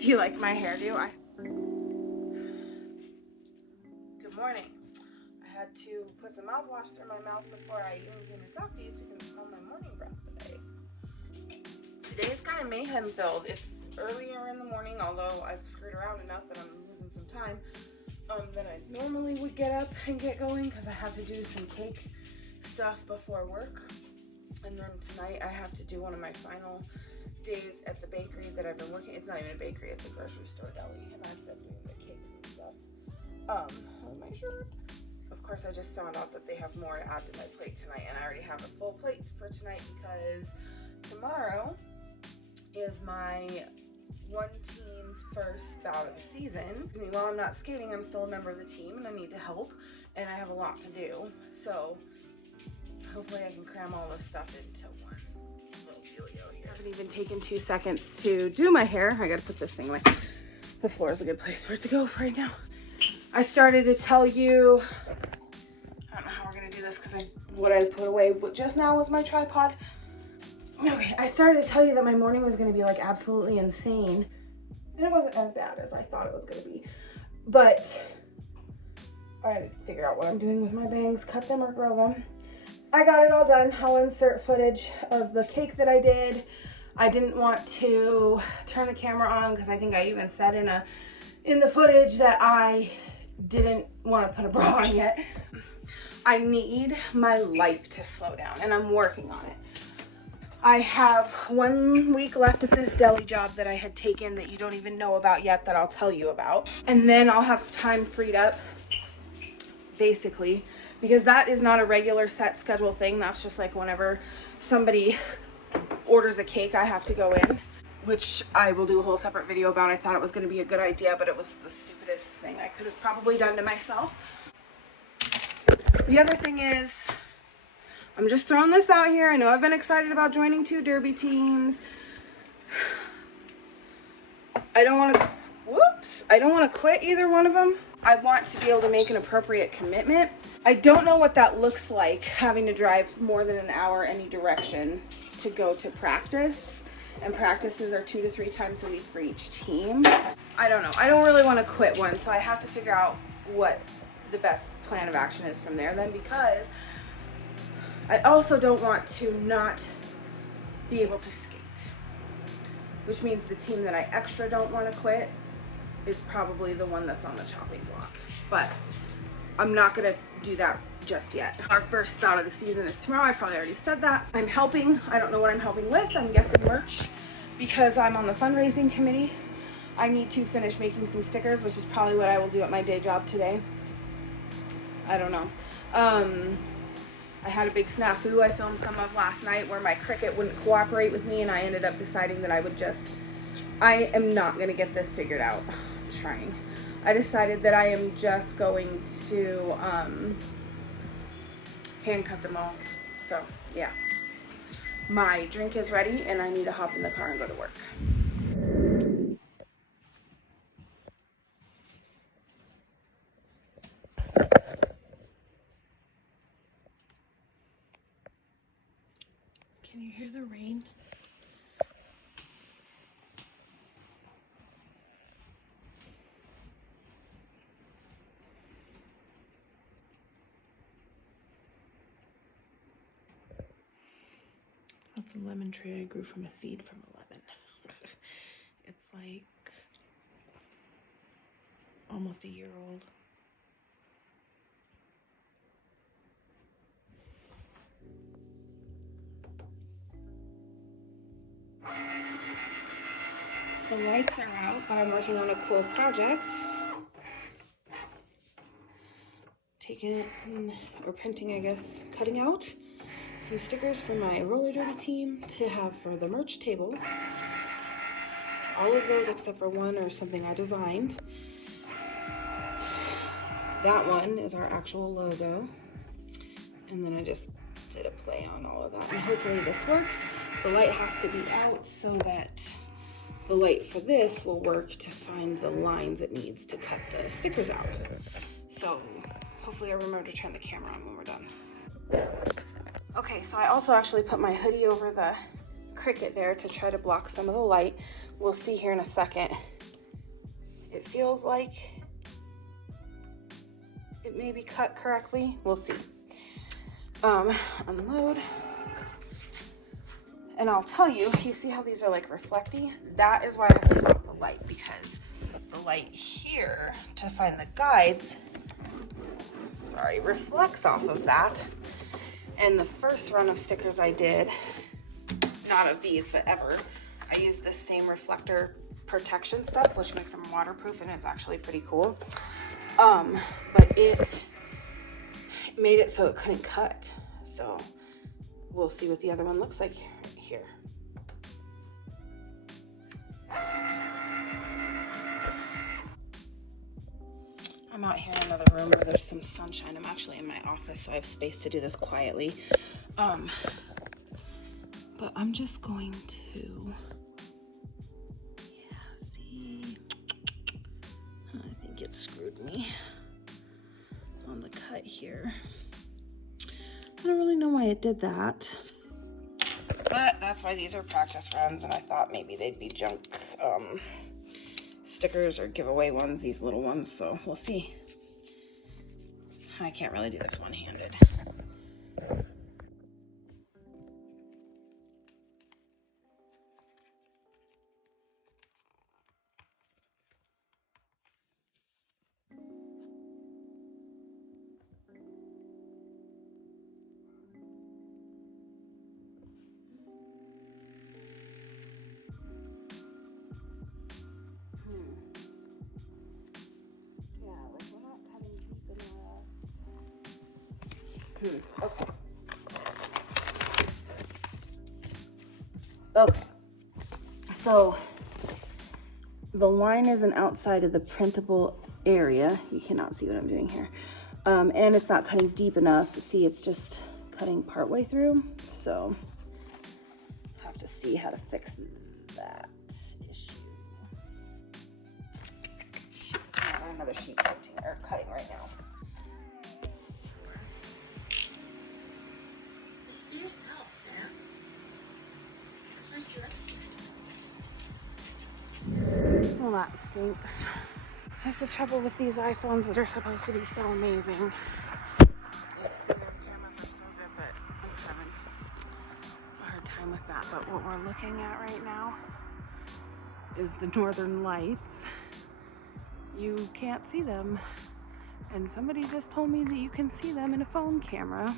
Do you like my hairdo? Good morning. I had to put some mouthwash through my mouth before I even came to talk to you so you can smell my morning breath today. Today's kind of mayhem filled. It's earlier in the morning, although I've screwed around enough that I'm losing some time than I normally would get up and get going because I have to do some cake stuff before work. And then tonight I have to do one of my final days at the bakery that I've been working. It's not even a bakery, it's a grocery store deli, and I've been doing the cakes and stuff. On my shirt. Of course, I just found out that they have more to add to my plate tonight, and I already have a full plate for tonight because tomorrow is my one team's first bout of the season. While I'm not skating, I'm still a member of the team and I need to help, and I have a lot to do. So hopefully I can cram all this stuff into one little dealio here. I haven't even taken 2 seconds to do my hair. I gotta put this thing away. The floor is a good place for it to go right now. I started to tell you, I don't know how we're gonna do this because what I put away just now was my tripod. Okay, I started to tell you that my morning was gonna be like absolutely insane. And it wasn't as bad as I thought it was gonna be. But I had to figure out what I'm doing with my bangs, cut them or grow them. I got it all done. I'll insert footage of the cake that I did. I didn't want to turn the camera on because I think I even said in the footage that I didn't want to put a bra on yet. I need my life to slow down, and I'm working on it. I have 1 week left at this deli job that I had taken that you don't even know about yet that I'll tell you about. And then I'll have time freed up, basically, because that is not a regular set schedule thing. That's just like whenever somebody orders a cake, I have to go in, which I will do a whole separate video about. I thought it was going to be a good idea, but it was the stupidest thing I could have probably done to myself. The other thing is, I'm just throwing this out here. I know I've been excited about joining 2 derby teams. I don't want to quit either one of them. I want to be able to make an appropriate commitment. I don't know what that looks like, having to drive more than an hour any direction to go to practice. And practices are 2 to 3 times a week for each team. I don't know. I don't really want to quit one, so I have to figure out what the best plan of action is from there then, because I also don't want to not be able to skate, which means the team that I extra don't want to quit is probably the one that's on the chopping block. But I'm not going to do that just yet. Our first bout of the season is tomorrow. I probably already said that. I'm helping. I don't know what I'm helping with. I'm guessing merch because I'm on the fundraising committee. I need to finish making some stickers, which is probably what I will do at my day job today. I don't know. I had a big snafu I filmed some of last night where my Cricut wouldn't cooperate with me, and I ended up deciding that I am not going to get this figured out. I'm trying. I decided that I am just going to hand cut them all. So yeah, my drink is ready and I need to hop in the car and go to work. Can you hear the rain? That's a lemon tree I grew from a seed from a lemon. It's like almost a year old. The lights are out, but I'm working on a cool project. Taking it or printing, I guess, cutting out some stickers for my roller derby team to have for the merch table. All of those except for one are something I designed. That one is our actual logo. And then I just did a play on all of that. And hopefully this works. The light has to be out so that the light for this will work to find the lines it needs to cut the stickers out. So hopefully I remember to turn the camera on when we're done. Okay, so I also actually put my hoodie over the Cricut there to try to block some of the light. We'll see here in a second It feels like it may be cut correctly. We'll see. Unload. And I'll tell you, you see how these are like reflecty? That is why I have to put up the light, because the light here to find the guides, sorry, reflects off of that. And the first run of stickers I did, not of these, but ever, I used this same reflector protection stuff, which makes them waterproof, and it's actually pretty cool. But it made it so it couldn't cut. So we'll see what the other one looks like here. I'm out here in another room where there's some sunshine. I'm actually in my office, so I have space to do this quietly. But I'm just going to, yeah, see, I think it screwed me on the cut here. I don't really know why it did that, but that's why these are practice runs, and I thought maybe they'd be junk stickers or giveaway ones, these little ones, so we'll see. I can't really do this one-handed. Okay. Okay. So the line isn't outside of the printable area. You cannot see what I'm doing here. And it's not cutting deep enough. See, it's just cutting partway through. So I have to see how to fix that issue. Shoot, I have another sheet printing or cutting right now. Well, that stinks. That's the trouble with these iPhones that are supposed to be so amazing. Yes, their cameras are so good, but I'm having a hard time with that. But what we're looking at right now is the northern lights. You can't see them. And somebody just told me that you can see them in a phone camera.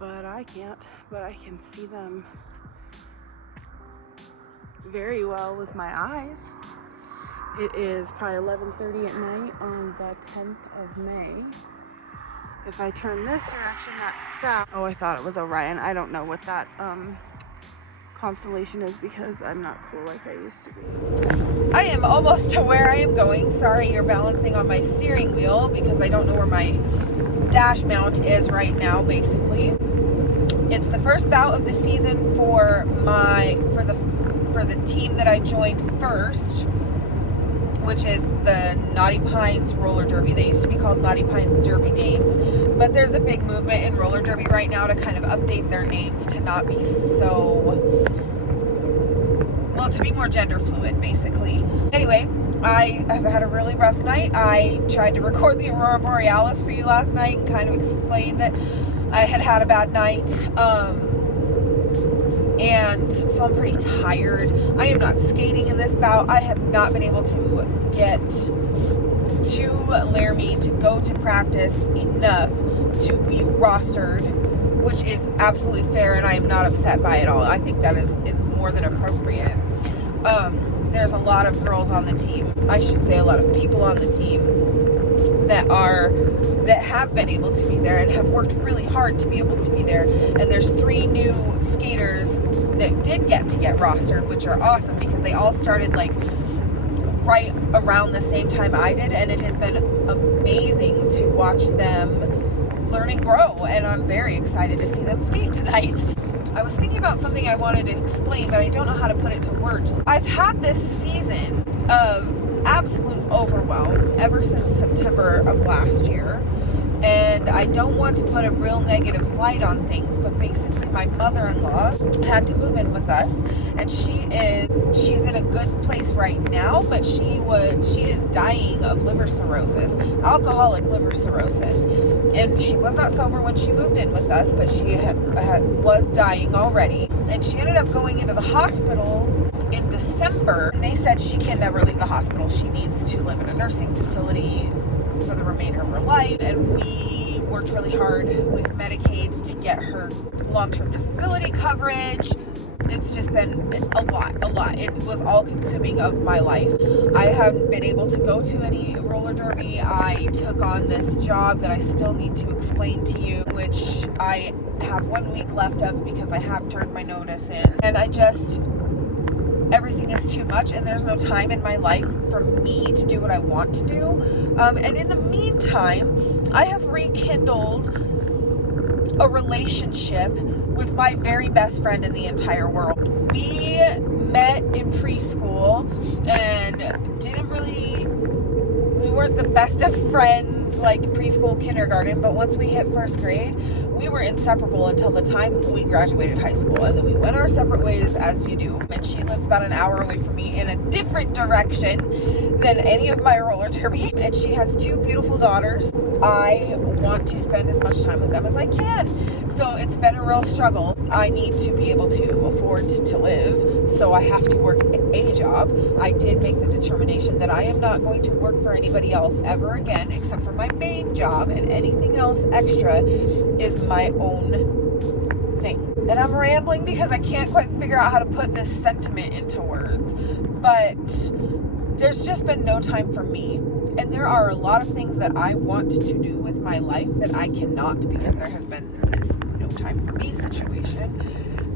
But I can't, but I can see them very well with my eyes. It is probably 11:30 at night on the 10th of May. If I turn this direction, that's south. Oh, I thought it was Orion. I don't know what that constellation is because I'm not cool like I used to be. I am almost to where I am going. Sorry, you're balancing on my steering wheel because I don't know where my dash mount is right now, basically. It's the first bout of the season for the team that I joined first, which is the Naughty Pines Roller Derby. They used to be called Naughty Pines Derby Dames, but there's a big movement in roller derby right now to kind of update their names to not be so, well, to be more gender fluid, basically. Anyway, I have had a really rough night. I tried to record the Aurora Borealis for you last night and kind of explain that I had had a bad night. And so I'm pretty tired. I am not skating in this bout. I have not been able to get to Laramie to go to practice enough to be rostered, which is absolutely fair, and I am not upset by it all. I think that is more than appropriate. There's a lot of girls on the team. I should say a lot of people on the team that have been able to be there and have worked really hard to be able to be there. And there's 3 new skaters that did get rostered, which are awesome because they all started like right around the same time I did, and it has been amazing to watch them learn and grow, and I'm very excited to see them skate tonight. I was thinking about something I wanted to explain, but I don't know how to put it to words. I've had this season of absolute overwhelm ever since September of last year, and I don't want to put a real negative light on things, but basically my mother-in-law had to move in with us, and she is she's in a good place right now, but she is dying of liver cirrhosis, alcoholic liver cirrhosis. And she was not sober when she moved in with us, but she was dying already. And she ended up going into the hospital in December. And they said she can never leave the hospital. She needs to live in a nursing facility for the remainder of her life. And we worked really hard with Medicaid to get her long-term disability coverage. It's just been a lot. It was all consuming of my life. I haven't been able to go to any roller derby. I took on this job that I still need to explain to you, which I have 1 week left of because I have turned my notice in. And everything is too much, and there's no time in my life for me to do what I want to do. And in the meantime, I have rekindled a relationship with my very best friend in the entire world. We met in preschool and we weren't the best of friends like preschool, kindergarten, but once we hit first grade, we were inseparable until the time we graduated high school, and then we went our separate ways as you do. And she lives about an hour away from me in a different direction than any of my roller derby, and she has 2 beautiful daughters. I want to spend as much time with them as I can, so it's been a real struggle. I need to be able to afford to live, so I have to work a job. I did make the determination that I am not going to work for anybody else ever again, except for my main job, and anything else extra is my own thing. And I'm rambling because I can't quite figure out how to put this sentiment into words, but there's just been no time for me. And there are a lot of things that I want to do with my life that I cannot because there has been this no time for me situation.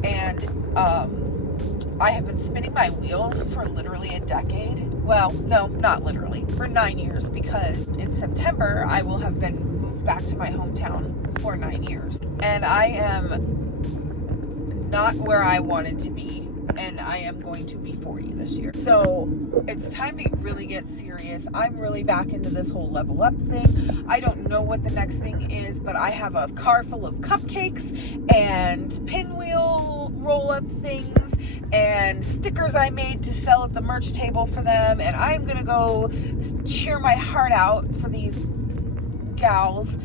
And I have been spinning my wheels for literally a decade. Well, no, not literally, for 9 years, because in September I will have been moved back to my hometown for 9 years. And I am not where I wanted to be, and I am going to be 40 this year. So it's time to really get serious. I'm really back into this whole level up thing. I don't know what the next thing is, but I have a car full of cupcakes and pinwheel roll-up things and stickers I made to sell at the merch table for them, and I'm gonna go cheer my heart out for these gals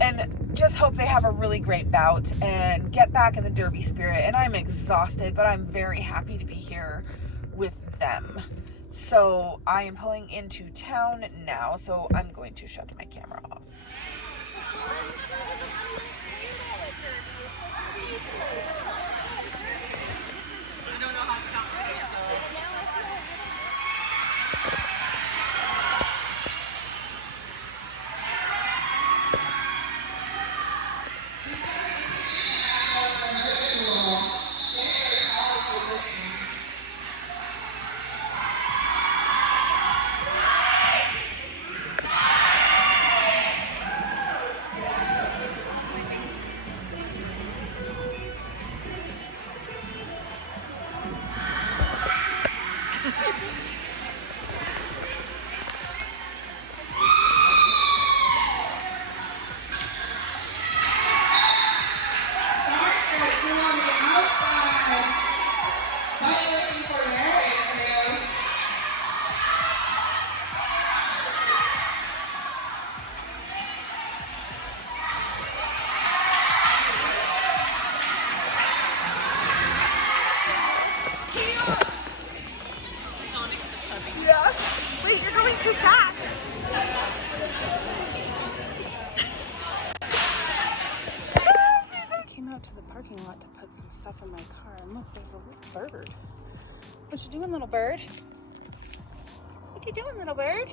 and just hope they have a really great bout and get back in the derby spirit. And I'm exhausted, but I'm very happy to be here with them. So I am pulling into town now, so I'm going to shut my camera off. Too fast. I came out to the parking lot to put some stuff in my car, and look, there's a little bird. What you doing, little bird? What you doing, little bird?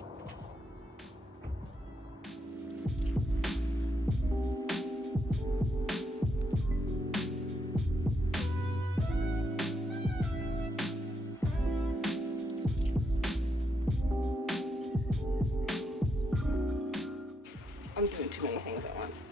I'm doing too many things at once.